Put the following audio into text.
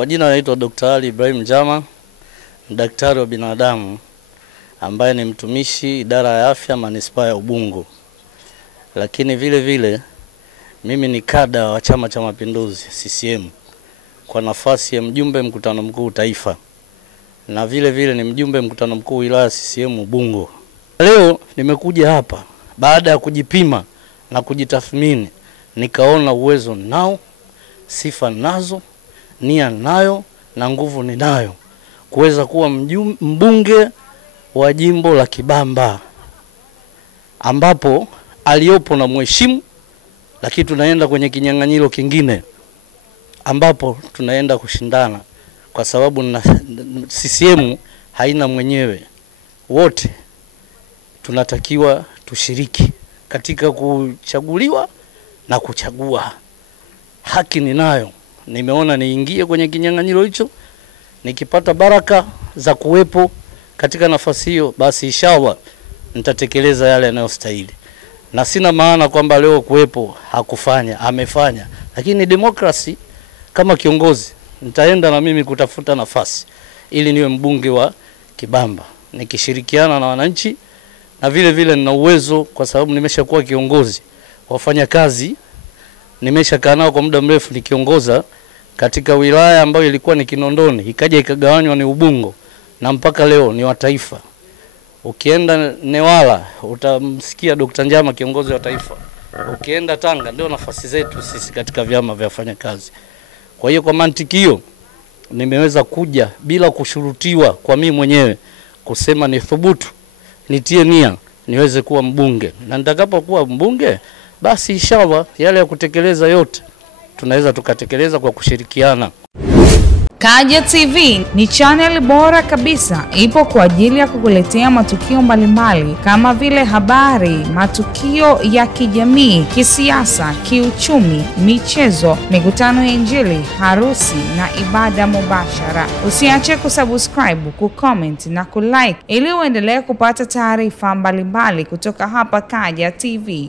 Kwa jina naitwa Dr. Ali Ibrahim Jama, daktari wa binadamu ambaye ni mtumishi idara ya afya manispaa ya Ubungo. Lakini vile vile mimi ni kada wa Chama cha Mapinduzi CCM kwa nafasi ya mjumbe mkutano mkuu taifa, na vile vile ni mjumbe mkutano mkuu wilaya CCM Ubungo. Leo nimekuja hapa baada ya kujipima na kujitathmini, nikaona uwezo nao, sifa nazo, nia nayo na nguvu ninayo kuweza kuwa mbunge wa jimbo la Kibamba, ambapo aliopo na mheshimu, lakini tunaenda kwenye kinyang'anyiro kingine ambapo tunaenda kushindana kwa sababu CCM haina mwenyewe. Wote tunatakiwa tushiriki katika kuchaguliwa na kuchagua. Haki ninayo, nimeona niingie kwenye kinyang'anyiro hicho. Nikipata baraka za kuwepo katika nafasi hiyo, basi inshallah nitatekeleza yale yanayostahili. Na sina maana kwamba leo kuwepo hakufanya, amefanya. Lakini demokrasi kama kiongozi nitaenda na mimi kutafuta nafasi ili niwe mbunge wa Kibamba, nikishirikiana na wananchi, na vile vile nina uwezo kwa sababu nimeshakuwa kiongozi. Wafanya kazi nimeshakaa nao kwa muda mrefu nikiongoza katika wilaya ambayo ilikuwa ni Kinondoni, ikaja ikagawanywa ni Ubungo, na mpaka leo ni wa taifa. Ukienda Newala utamsikia Dr. Njama kiongozi wa taifa. Ukienda Tanga ndio nafasi zetu sisi katika vyama vya wafanyakazi. Kwa hiyo kwa mantiki hiyo nimeweza kuja bila kushurutiwa kwa mimi mwenyewe, kusema ni thubutu, nitie nia niweze kuwa mbunge. Na nitakapokuwa mbunge basi inshallah yale ya kutekeleza yote tunaweza tukatekeleza kwa kushirikiana. Kaja TV ni channel bora kabisa, ipo kwa ajili ya kukuletea matukio mbalimbali kama vile habari, matukio ya kijamii, kisiasa, kiuchumi, michezo, mikutano ya Injili, harusi na ibada mubashara. Usiache kusubscribe, kucomment na kulike ili uendelee kupata taarifa mbalimbali kutoka hapa Kaja TV.